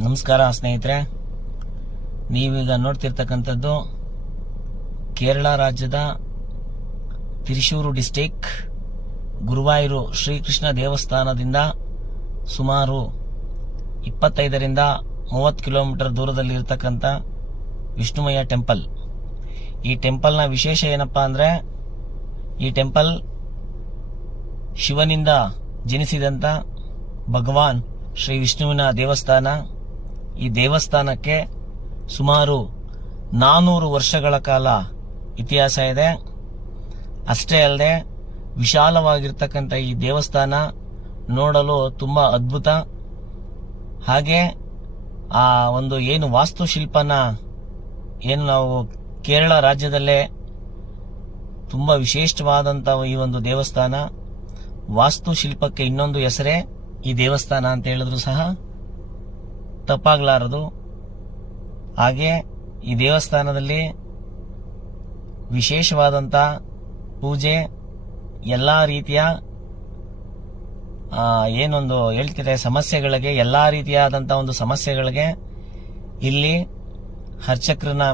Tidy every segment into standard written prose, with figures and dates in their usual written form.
ನಮಸ್ಕಾರ ಸ್ನೇಹಿತರೆ, ನೀವೀಗ ನೋಡ್ತಿರ್ತಕ್ಕಂಥದ್ದು ಕೇರಳ ರಾಜ್ಯದ ತಿರುಶೂರು ಡಿಸ್ಟಿಕ್ ಗುರುವಾಯೂರು ಶ್ರೀಕೃಷ್ಣ ದೇವಸ್ಥಾನದಿಂದ ಸುಮಾರು 25ರಿಂದ 30 ಕಿಲೋಮೀಟರ್ ದೂರದಲ್ಲಿ ಇರತಕ್ಕಂಥ ವಿಷ್ಣುಮಯ್ಯ ಟೆಂಪಲ್. ಈ ಟೆಂಪಲ್ನ ವಿಶೇಷ ಏನಪ್ಪಾ ಅಂದ್ರೆ, ಈ ಟೆಂಪಲ್ ಶಿವನಿಂದ ಜನಿಸಿದಂತ ಭಗವಾನ್ ಶ್ರೀ ವಿಷ್ಣುವಿನ ದೇವಸ್ಥಾನ. ಈ ದೇವಸ್ಥಾನಕ್ಕೆ ಸುಮಾರು 400 ವರ್ಷಗಳ ಕಾಲ ಇತಿಹಾಸ ಇದೆ. ಅಷ್ಟೇ ಅಲ್ಲದೆ ವಿಶಾಲವಾಗಿರ್ತಕ್ಕಂಥ ಈ ದೇವಸ್ಥಾನ ನೋಡಲು ತುಂಬಾ ಅದ್ಭುತ. ಹಾಗೆ ಆ ಒಂದು ಏನು ವಾಸ್ತುಶಿಲ್ಪನ ಏನು ನಾವು ಕೇರಳ ರಾಜ್ಯದಲ್ಲೇ ತುಂಬಾ ವಿಶೇಷವಾದಂತ ಈ ಒಂದು ದೇವಸ್ಥಾನ, ವಾಸ್ತುಶಿಲ್ಪಕ್ಕೆ ಇನ್ನೊಂದು ಹೆಸರೇ ಈ ದೇವಸ್ಥಾನ ಅಂತ ಹೇಳಿದ್ರು ಸಹ ತಪ್ಪಾಗಲಾರದು. ಹಾಗೆ ಈ ದೇವಸ್ಥಾನದಲ್ಲಿ ವಿಶೇಷವಾದಂತ ಪೂಜೆ, ಎಲ್ಲಾ ರೀತಿಯ ಏನೊಂದು ಹೇಳ್ತಿದೆ ಸಮಸ್ಯೆಗಳಿಗೆ, ಎಲ್ಲಾ ರೀತಿಯಾದಂತ ಒಂದು ಸಮಸ್ಯೆಗಳಿಗೆ ಇಲ್ಲಿ ಅರ್ಚಕರನ್ನ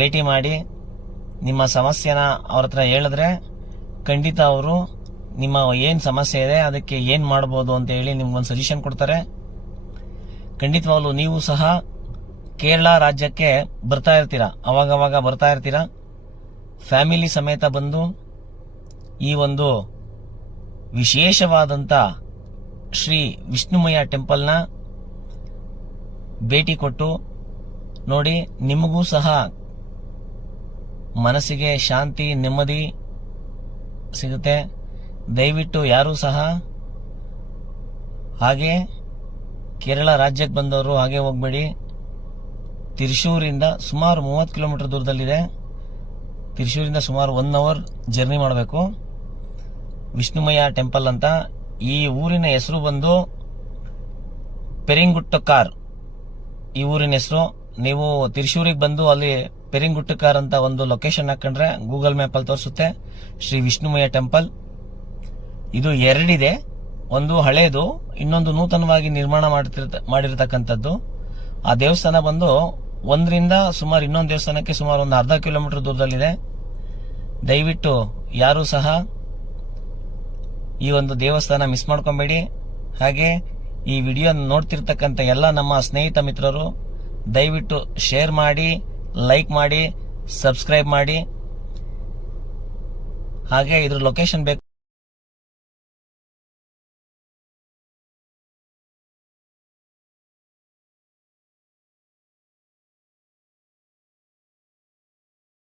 ಭೇಟಿ ಮಾಡಿ ನಿಮ್ಮ ಸಮಸ್ಯೆನ ಅವ್ರ ಹತ್ರ ಹೇಳಿದ್ರೆ ಖಂಡಿತ ಅವರು ನಿಮ್ಮ ಏನ್ ಸಮಸ್ಯೆ ಇದೆ ಅದಕ್ಕೆ ಏನ್ ಮಾಡಬಹುದು ಅಂತ ಹೇಳಿ ನಿಮ್ಗೊಂದು ಸಜೆಷನ್ ಕೊಡ್ತಾರೆ. ಖಂಡಿತವಾಗ್ಲೂ ನೀವು ಸಹ ಕೇರಳ ರಾಜ್ಯಕ್ಕೆ ಬರ್ತಾ ಇರ್ತೀರಾ, ಅವಾಗವಾಗ ಬರ್ತಾ ಇರ್ತೀರಾ. ಫ್ಯಾಮಿಲಿ ಸಮೇತ ಬಂದು ಈ ಒಂದು ವಿಶೇಷವಾದಂತ ಶ್ರೀ ವಿಷ್ಣುಮಯ್ಯ ಟೆಂಪಲ್ನ ಭೇಟಿ ಕೊಟ್ಟು ನೋಡಿ. ನಿಮಗೂ ಸಹ ಮನಸ್ಸಿಗೆ ಶಾಂತಿ, ನೆಮ್ಮದಿ ಸಿಗುತ್ತೆ. ದಯವಿಟ್ಟು ಯಾರೂ ಸಹ ಹಾಗೆ ಕೇರಳ ರಾಜ್ಯಕ್ಕೆ ಬಂದವರು ಹಾಗೆ ಹೋಗ್ಬೇಡಿ. ತಿರುಶೂರಿಂದ ಸುಮಾರು 30 ಕಿಲೋಮೀಟರ್ ದೂರದಲ್ಲಿದೆ. ತಿರುಶೂರಿಂದ ಸುಮಾರು 1 ಅವರ್ ಜರ್ನಿ ಮಾಡಬೇಕು. ವಿಷ್ಣುಮಯ್ಯ ಟೆಂಪಲ್ ಅಂತ. ಈ ಊರಿನ ಹೆಸರು ಬಂದು ಪೆರಿಂಗುಟ್ಟಕಾರ್. ಈ ಊರಿನ ಹೆಸರು. ನೀವು ತಿರುಶೂರಿಗೆ ಬಂದು ಅಲ್ಲಿ ಪೆರಿಂಗುಟ್ಟಕಾರ್ ಅಂತ ಒಂದು ಲೊಕೇಶನ್ ಹಾಕೊಂಡ್ರೆ ಗೂಗಲ್ ಮ್ಯಾಪ್ ಅಲ್ಲಿ ತೋರಿಸುತ್ತೆ ಶ್ರೀ ವಿಷ್ಣುಮಯ್ಯ ಟೆಂಪಲ್. ಇದು ಎರಡಿದೆ, ಒಂದು ಹಳೇದು, ಇನ್ನೊಂದು ನೂತನವಾಗಿ ನಿರ್ಮಾಣ ಮಾಡಿರ್ತಕ್ಕಂಥದ್ದು. ಆ ದೇವಸ್ಥಾನ ಬಂದು ಒಂದರಿಂದ ಸುಮಾರು ಇನ್ನೊಂದು ದೇವಸ್ಥಾನಕ್ಕೆ ಸುಮಾರು ಒಂದು ಅರ್ಧ ಕಿಲೋಮೀಟರ್ ದೂರದಲ್ಲಿದೆ. ದಯವಿಟ್ಟು ಯಾರು ಸಹ ಈ ಒಂದು ದೇವಸ್ಥಾನ ಮಿಸ್ ಮಾಡ್ಕೊಬೇಡಿ. ಹಾಗೆ ಈ ವಿಡಿಯೋ ನೋಡ್ತಿರ್ತಕ್ಕಂಥ ಎಲ್ಲ ನಮ್ಮ ಸ್ನೇಹಿತ ಮಿತ್ರರು ದಯವಿಟ್ಟು ಶೇರ್ ಮಾಡಿ, ಲೈಕ್ ಮಾಡಿ, ಸಬ್ಸ್ಕ್ರೈಬ್ ಮಾಡಿ. ಹಾಗೆ ಇದ್ರ ಲೊಕೇಶನ್ ಬೇಕು